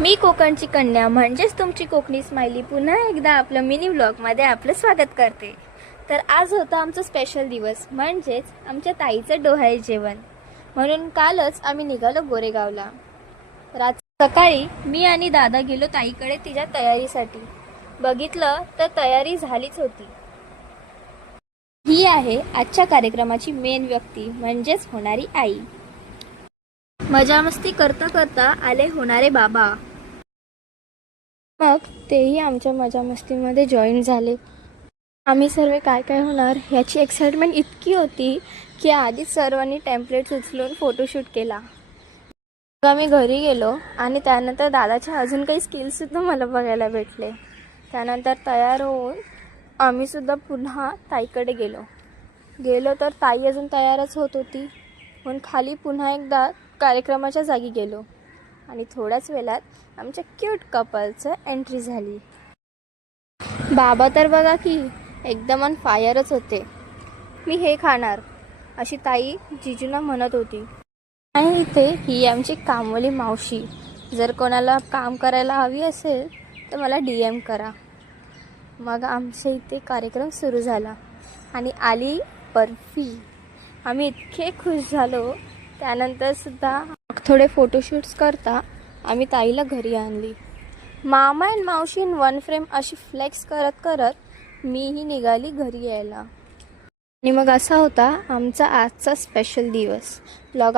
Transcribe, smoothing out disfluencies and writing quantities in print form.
मी कोकणची कन्या म्हणजेच तुमची कोकणी स्माइली पुन्हा एकदा आपलं मिनी व्लॉगमध्ये आपलं स्वागत करते। तर आज होता आमचा स्पेशल दिवस म्हणजेच आमच्या ताईचं डोहाळे जेवण। म्हणून कालच आम्ही निघालो गोरेगावला। सकाळी मी आणि दादा गेलो ताईकडे तिच्या तयारीसाठी। बघितलं तर तयारी झालीच होती। ही आहे आजच्या कार्यक्रमाची मेन व्यक्ती म्हणजेच होणारी आई। मजा मस्ती करता करता आले होणारे बाबा। मग तेही आमच्या मजा मस्तीमध्ये जॉईन झाले। आम्ही सर्व काय काय होणार याची एक्साइटमेंट इतकी होती की आधीच सर्वांनी टेम्पलेट्स उचलून फोटोशूट केला। मग आम्ही घरी गेलो आणि त्यानंतर दादाच्या अजून काही स्किल्ससुद्धा मला बघायला भेटले। त्यानंतर तयार होऊन आम्ही सुद्धा पुन्हा ताईकडे गेलो तर ताई अजून तयारच होत होती। म्हणून खाली पुन्हा एकदा कार्यक्रमाच्या जागी गेलो आणि थोड्याच वेळात आमच्या क्यूट कपलचं एंट्री झाली। बाबा तर बघा की एकदम ऑन फायरच होते। मी हे खाणार अशी ताई जिजूंना म्हणत होती। आणि इथे ही आमची कामवाली मावशी, जर कोणाला काम करायला हवी असेल तर मला DM करा। मग आमच्या इथे कार्यक्रम सुरू झाला आणि आली बर्फी। आम्ही इतके खुश झालो। त्यानंतर सुद्धा थोडे फोटोशूट्स करता आम्ही ताईला घरी आणली। मामा आणि मावशी इन वन फ्रेम अशी फ्लेक्स करत करत मीही निघाली घरी यायला। आणि मग असा होता आमचा आजचा स्पेशल दिवस। ब्लॉग